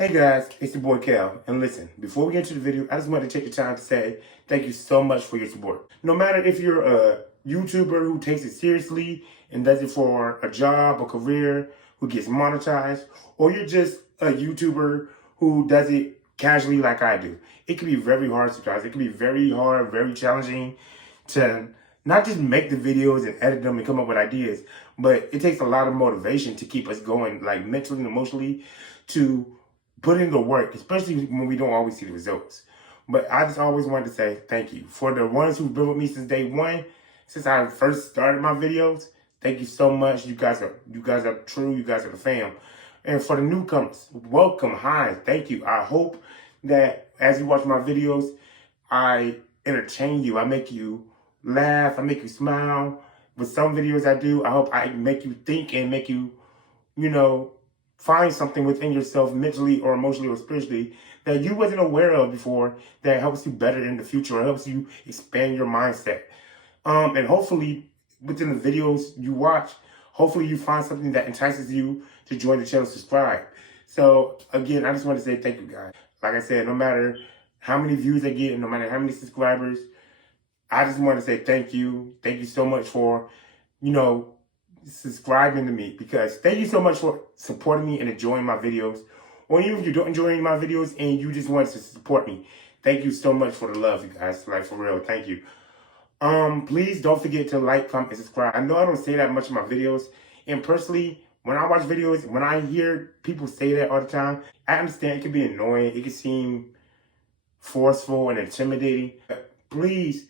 Hey guys, it's your boy Cal, and listen, before we get into the video, I just want to take the time to say thank you so much for your support. No matter if you're a YouTuber who takes it seriously and does it for a job, a career, who gets monetized, or you're just a YouTuber who does it casually like I do. It can be very hard sometimes. It can be very hard, very challenging to not just make the videos and edit them and come up with ideas, but it takes a lot of motivation to keep us going, like mentally and emotionally, to put in the work, especially when we don't always see the results. But I just always wanted to say thank you. For the ones who've been with me since day one, since I first started my videos, thank you so much. You guys are true, you guys are the fam. And for the newcomers, welcome, hi, thank you. I hope that as you watch my videos, I entertain you, I make you laugh, I make you smile. With some videos I do, I hope I make you think and make you, find something within yourself mentally or emotionally or spiritually that you wasn't aware of before that helps you better in the future or helps you expand your mindset. And hopefully within the videos you watch, hopefully you find something that entices you to join the channel, subscribe. So again, I just want to say thank you guys. Like I said, no matter how many views I get and no matter how many subscribers, I just want to say thank you. Thank you so much for, subscribing to me, because thank you so much for supporting me and enjoying my videos. Or even if you don't enjoy my videos and you just want to support me, thank you so much for the love, you guys. Like, for real, thank you. Please don't forget to like, comment, and subscribe. I know I don't say that much in my videos, and personally, when I watch videos, when I hear people say that all the time, I understand it can be annoying, it can seem forceful and intimidating. But please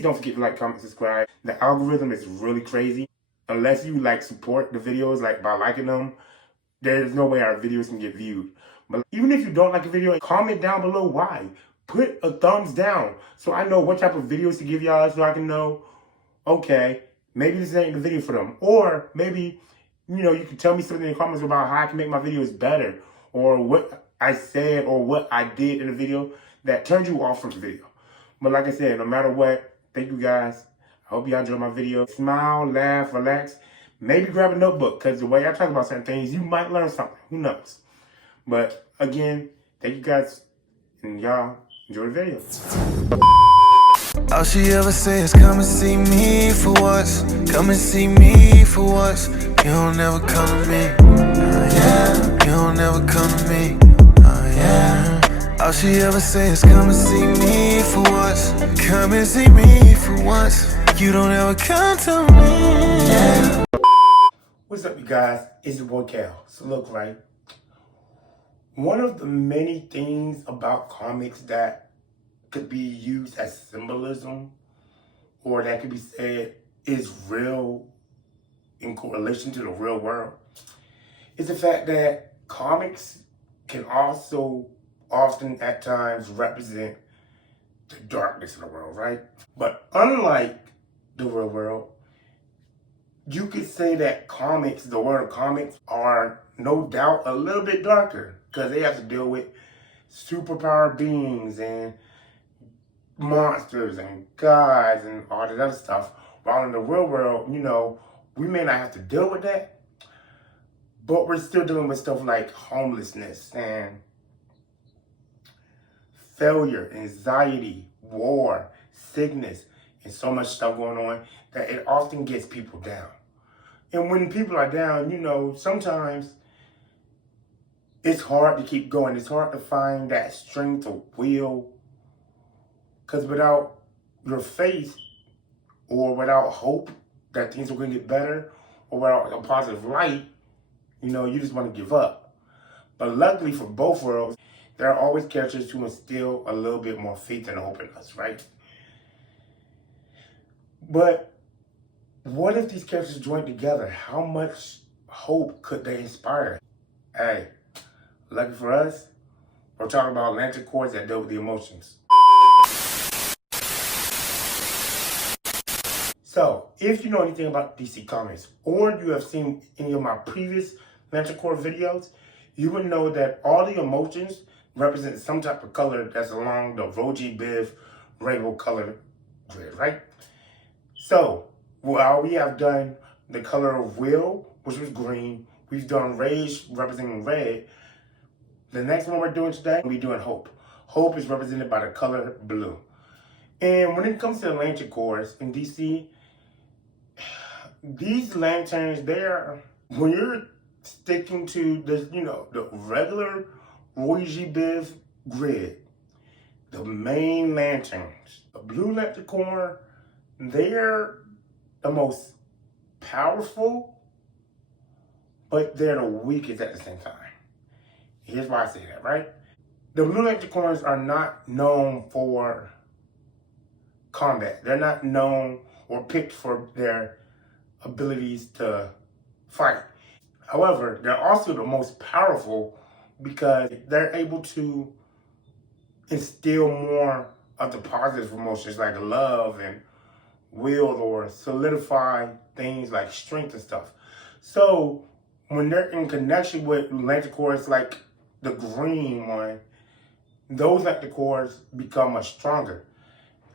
don't forget to like, comment, subscribe. The algorithm is really crazy. Unless you support the videos by liking them, there's no way our videos can get viewed. But even if you don't like a video, comment down below why. Put a thumbs down so I know what type of videos to give y'all, so I can know, okay, maybe this ain't the video for them. Or maybe, you can tell me something in the comments about how I can make my videos better, or what I said or what I did in the video that turned you off from the video. But like I said, no matter what, thank you guys. I hope y'all enjoy my video. Smile, laugh, relax. Maybe grab a notebook, because the way I talk about certain things, you might learn something. Who knows? But again, thank you guys, and y'all enjoy the video. All she ever say is come and see me for once. Come and see me for once. You don't ever come to me. Yeah. You don't ever come to me. Yeah. All she ever say is come and see me for once. Come and see me for once. You don't ever come to me. Yeah. What's up, you guys? It's your boy Cal. So look, right? One of the many things about comics that could be used as symbolism, or that could be said is real in correlation to the real world, is the fact that comics can also often at times represent the darkness of the world, right? But unlike the real world, you could say that comics, the world of comics, are no doubt a little bit darker, because they have to deal with superpower beings and monsters and gods and all that other stuff. While in the real world, we may not have to deal with that, but we're still dealing with stuff like homelessness and failure, anxiety, war, sickness, and so much stuff going on that it often gets people down. And when people are down, sometimes it's hard to keep going. It's hard to find that strength of will, because without your faith or without hope that things are going to get better, or without a positive light, you just want to give up. But luckily for both worlds, there are always characters who instill a little bit more faith and hope in us, right? But what if these characters joined together? How much hope could they inspire? Hey, lucky for us, we're talking about Atlantic chords that deal with the emotions. So, if you know anything about DC Comics, or you have seen any of my previous Atlantic Core videos, you would know that all the emotions represent some type of color that's along the Roji Biv rainbow color grid, right? So, while we have done the color of will, which was green, we've done rage representing red, The next one we're doing today, we're doing Hope. Hope is represented by the color blue. And when it comes to the lantern corps in DC, these lanterns, when you're sticking to the, the regular Roy G. Biv grid, the main lanterns, the blue lantern corps, they're the most powerful, but they're the weakest at the same time. Here's why I say that, right? The blue lantern corps are not known for combat. They're not known or picked for their abilities to fight. However, they're also the most powerful because they're able to instill more of the positive emotions like love and will, or solidify things like strength and stuff. So when they're in connection with lantern corps like the green one, those lantern corps become much stronger.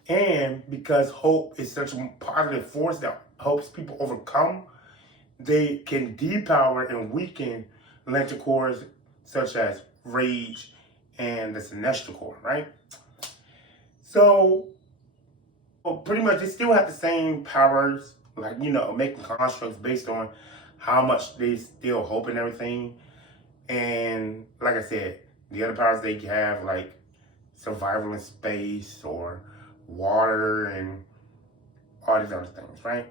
And because hope is such a positive force that helps people overcome, they can depower and weaken lantern corps such as rage and the Sinestro corps, right? So pretty much they still have the same powers, like, making constructs based on how much they still hope and everything. And like I said, the other powers they have, like survival in space or water and all these other things, right?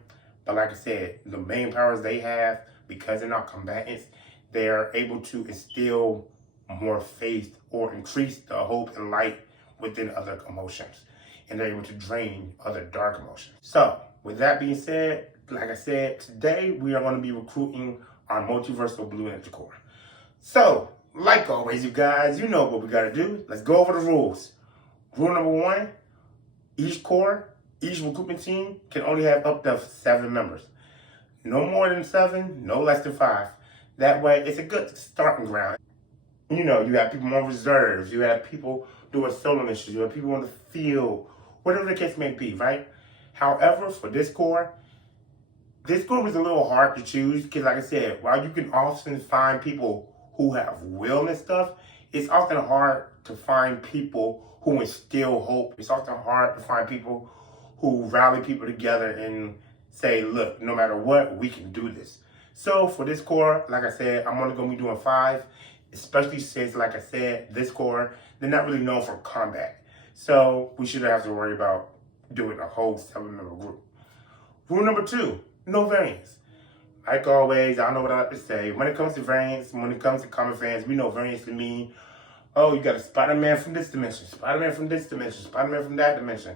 But like I said, the main powers they have, because they're not combatants, they are able to instill more faith or increase the hope and light within other emotions. And they're able to drain other dark emotions. So with that being said, like I said, today we are going to be recruiting our Multiversal Blue Lantern Corps. So, like always, you guys, you know what we got to do. Let's go over the rules. Rule number 1, each recruitment team can only have up to 7 members. No more than 7, no less than 5. That way, it's a good starting ground. You have people on reserves, you have people doing solo missions, you have people on the field, whatever the case may be, right? However, for this corps was a little hard to choose because, like I said, while you can often find people who have will and stuff, it's often hard to find people who instill hope. It's often hard to find people who rally people together and say, look, no matter what, we can do this. So for this corps, like I said, I'm only going to be doing 5, especially since, like I said, this corps, they're not really known for combat. So we shouldn't have to worry about doing a whole 7-member group. Rule number 2, no variance. Like always, I know what I like to say. When it comes to variance, when it comes to common fans, we know variance to mean, oh, you got a Spider-Man from this dimension, Spider-Man from this dimension, Spider-Man from that dimension.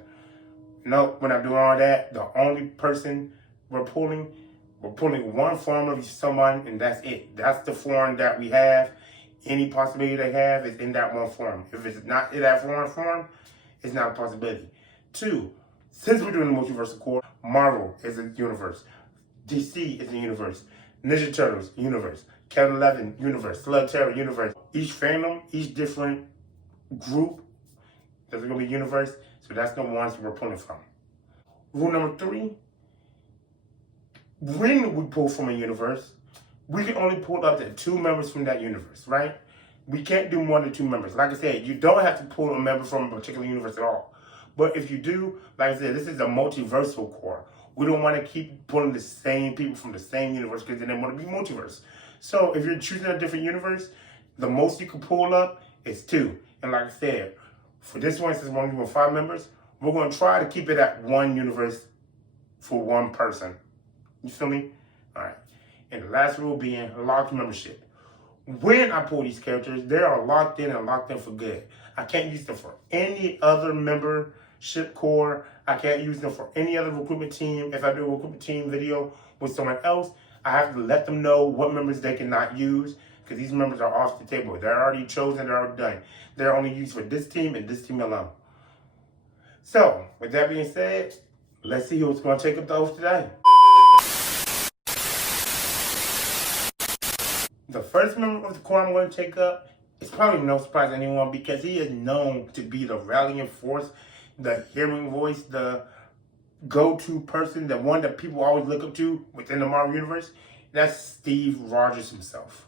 No, we're not doing all that. The only person we're pulling one form of someone, and that's it. That's the form that we have. Any possibility they have is in that one form. If it's not in that form, it's not a possibility. 2, since we're doing the Multiversal Corps, Marvel is a universe. DC is a universe. Ninja Turtles, universe. Captain 11, universe. Slug Terror, universe. Each fandom, each different group, there's going to be a universe. So that's the ones we're pulling from. Rule number 3, when we pull from a universe, we can only pull up to 2 members from that universe, right? We can't do more than 2 members. Like I said, you don't have to pull a member from a particular universe at all. But if you do, like I said, this is a multiversal corps. We don't want to keep pulling the same people from the same universe because then they want to be multiverse. So if you're choosing a different universe, the most you can pull up is 2. And like I said, for this one, since we're only doing 5 members, we're going to try to keep it at 1 universe for 1 person. You feel me? All right. And the last rule being locked membership. When I pull these characters, they are locked in and locked in for good. I can't use them for any other membership core. I can't use them for any other recruitment team. If I do a recruitment team video with someone else, I have to let them know what members they cannot use because these members are off the table. They're already chosen. They're already done. They're only used for this team and this team alone. So, with that being said, let's see who's going to take up the oath today. The first member of the corps I'm going to take up, it's probably no surprise to anyone because he is known to be the rallying force, the hearing voice, the go-to person, the one that people always look up to within the Marvel Universe. That's Steve Rogers himself.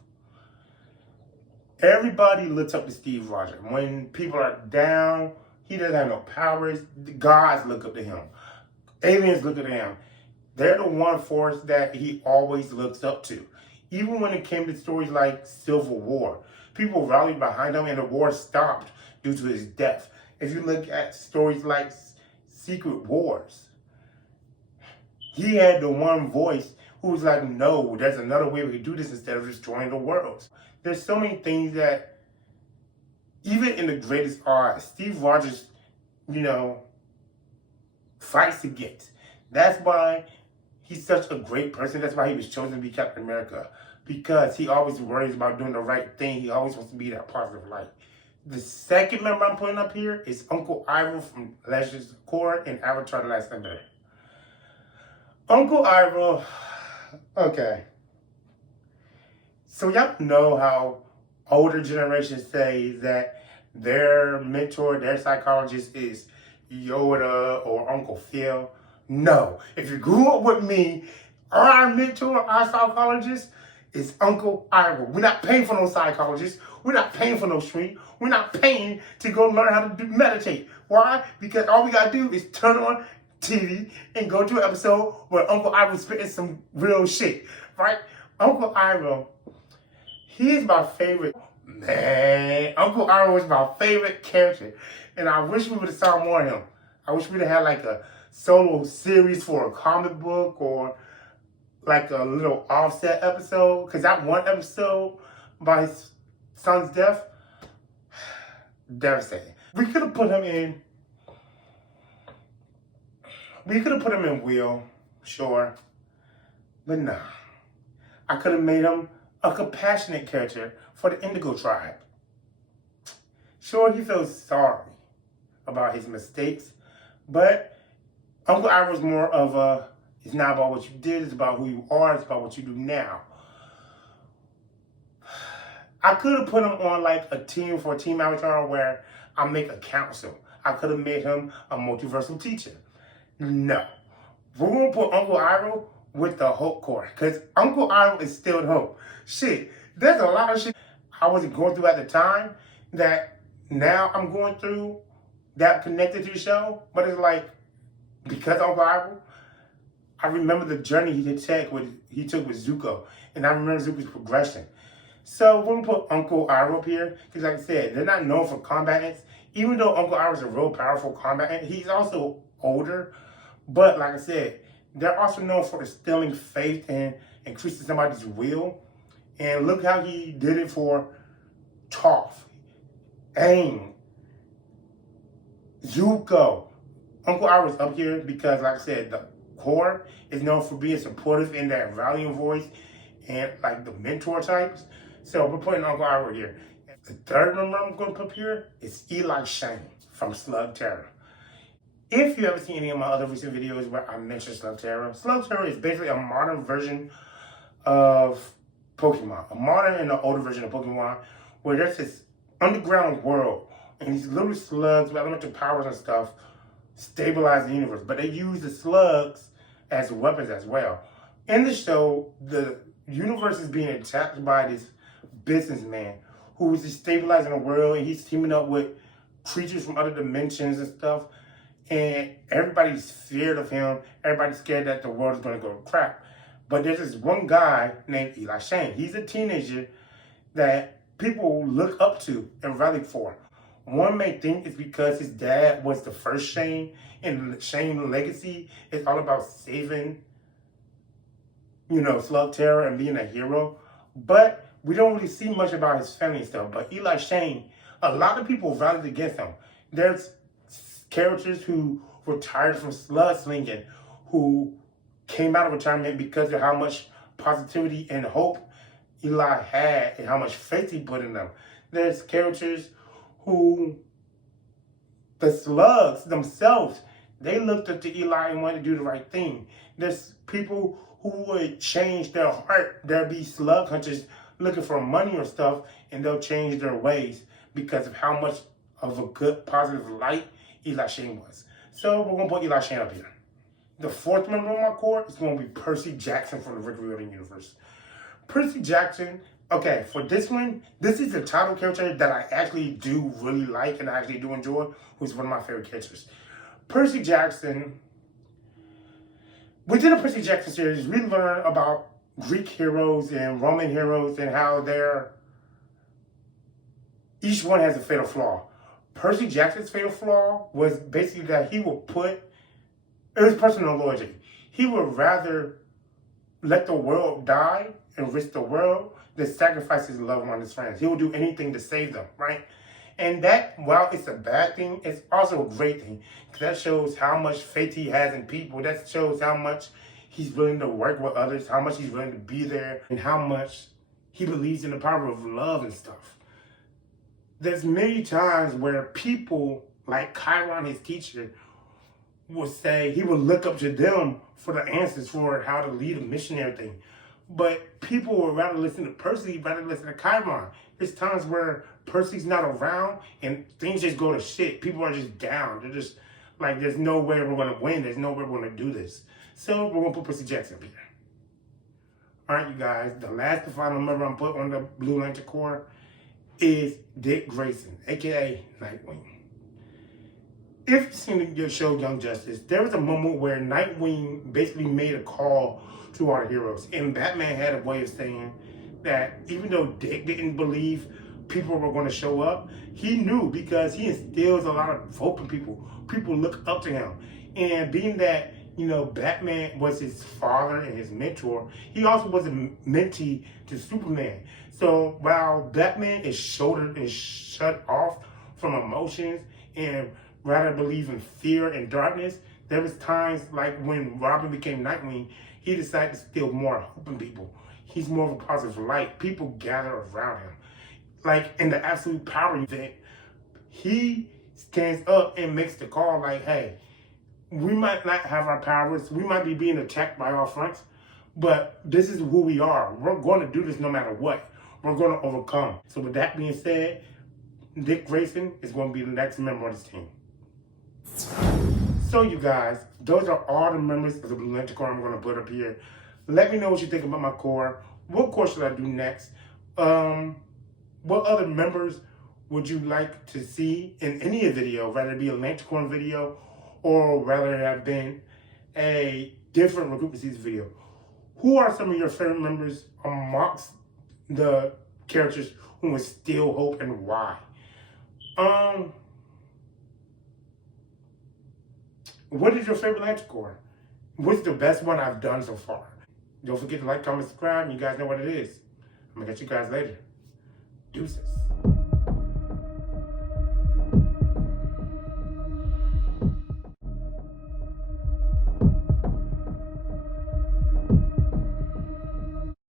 Everybody looks up to Steve Rogers. When people are down, he doesn't have no powers. The gods look up to him. Aliens look up to him. They're the one force that he always looks up to. Even when it came to stories like Civil War, people rallied behind him and the war stopped due to his death. If you look at stories like Secret Wars, he had the one voice who was like, no, there's another way we can do this instead of destroying the world. There's so many things that, even in the greatest odds, Steve Rogers, fights against. That's why he's such a great person. That's why he was chosen to be Captain America. Because he always worries about doing the right thing. He always wants to be that positive light. The second member I'm putting up here is Uncle Iroh from Legends of Korra and Avatar: The Last Airbender. Uncle Iroh, okay. So y'all know how older generations say that their mentor, their psychologist is Yoda or Uncle Phil. No. If you grew up with me, our mentor, our psychologist is Uncle Iroh. We're not paying for no psychologist. We're not paying for no stream. We're not paying to go learn how to meditate. Why? Because all we got to do is turn on TV and go to an episode where Uncle Iroh's spitting some real shit. Right? Uncle Iroh, he is my favorite. Man, Uncle Iroh is my favorite character. And I wish we would have saw more of him. I wish we'd have had like a solo series for a comic book or like a little offset episode. Because that one episode by his son's death, devastating. We could have put him in Will, sure. But nah. I could have made him a compassionate character for the Indigo tribe. Sure, he feels sorry about his mistakes, but Uncle Iroh's more of a, it's not about what you did, it's about who you are, it's about what you do now. I could have put him on like a team for Team Avatar where I make a council. I could have made him a multiversal teacher. No. We're going to put Uncle Iroh with the Hope Corps, because Uncle Iroh is still the Hope. Shit, there's a lot of shit I wasn't going through at the time that now I'm going through that connected to the show, but it's like, because Uncle Iroh, I remember the journey he took with Zuko, and I remember Zuko's progression. So we're going to put Uncle Iroh up here, because like I said, they're not known for combatants. Even though Uncle Iroh's a real powerful combatant, he's also older. But like I said, they're also known for instilling faith and increasing somebody's will. And look how he did it for Toph, Aang, Zuko. Uncle Iroh's up here because, like I said, the Corps is known for being supportive in that rallying voice and like the mentor types. So we're putting Uncle Iroh here. The third member I'm going to put up here is Eli Shane from Slug Terror. If you haven't seen any of my other recent videos where I mentioned Slug Terror is basically a modern version of Pokemon. A modern and an older version of Pokemon where there's this underground world and these little slugs with elemental powers and stuff stabilize the universe. But they use the slugs as weapons as well. In the show, the universe is being attacked by this businessman who is destabilizing the world, and he's teaming up with creatures from other dimensions and stuff. And everybody's feared of him. Everybody's scared that the world is going to go to crap. But there's this one guy named Eli Shane. He's a teenager that people look up to and rally for. One may think it's because his dad was the first Shane, and Shane legacy is all about saving, Slug Terror and being a hero. But we don't really see much about his family and stuff. But Eli Shane, a lot of people rallied against him. There's characters who retired from slug slinging, who came out of retirement because of how much positivity and hope Eli had and how much faith he put in them. There's characters who, the slugs themselves, they looked up to Eli and wanted to do the right thing. There's people who would change their heart. There'll be slug hunters looking for money or stuff, and they'll change their ways because of how much of a good, positive light Eli Shane was. So we're going to put Eli Shane up here. The fourth member of my Corps is going to be Percy Jackson from the RECRUITMENT universe. Percy Jackson, Okay, for this one, this is the title character that I actually do really like and I actually do enjoy, who's one of my favorite characters. Percy Jackson. Within the Percy Jackson series, we learn about Greek heroes and Roman heroes and how each one has a fatal flaw. Percy Jackson's fatal flaw was basically that he would it was personal loyalty. He would rather let the world die and risk the world than sacrifice his loved one, his friends. He will do anything to save them, right? And that, while it's a bad thing, it's also a great thing. Because that shows how much faith he has in people. That shows how much he's willing to work with others, how much he's willing to be there, and how much he believes in the power of love and stuff. There's many times where people, like Chiron, his teacher, would say he would look up to them for the answers for how to lead a missionary thing. But people would rather listen to Percy rather than listen to Chiron. There's times where Percy's not around and things just go to shit. People are just down. They're just like, there's no way we're going to win. There's no way we're going to do this. So we're going to put Percy Jackson up here. All right, you guys. The last and final member I'm putting on the Blue Lantern Corps is Dick Grayson, a.k.a. Nightwing. If you've seen the show Young Justice, there was a moment where Nightwing basically made a call to all the heroes. And Batman had a way of saying that even though Dick didn't believe people were going to show up, he knew because he instills a lot of hope in people. People look up to him. And being that, Batman was his father and his mentor, he also was a mentee to Superman. So while Batman is shut off from emotions and rather believe in fear and darkness, there was times like when Robin became Nightwing, he decided to still more hope in people. He's more of a positive light. People gather around him. Like in the absolute power event, he stands up and makes the call like, hey, we might not have our powers. We might be being attacked by all fronts, but this is who we are. We're going to do this no matter what. We're going to overcome. So with that being said, Dick Grayson is going to be the next member of this team. So you guys, those are all the members of the Blue Lantern Corps I'm going to put up here. Let me know what you think about my corps. What corps should I do next? What other members would you like to see in any video, whether it be a Lantern Corps video or rather have been a different recruitment season video? Who are some of your favorite members amongst the characters who instill hope and why? What is your favorite Lantern Corps? What's the best one I've done so far? Don't forget to like, comment, subscribe. You guys know what it is. I'm going to catch you guys later. Deuces.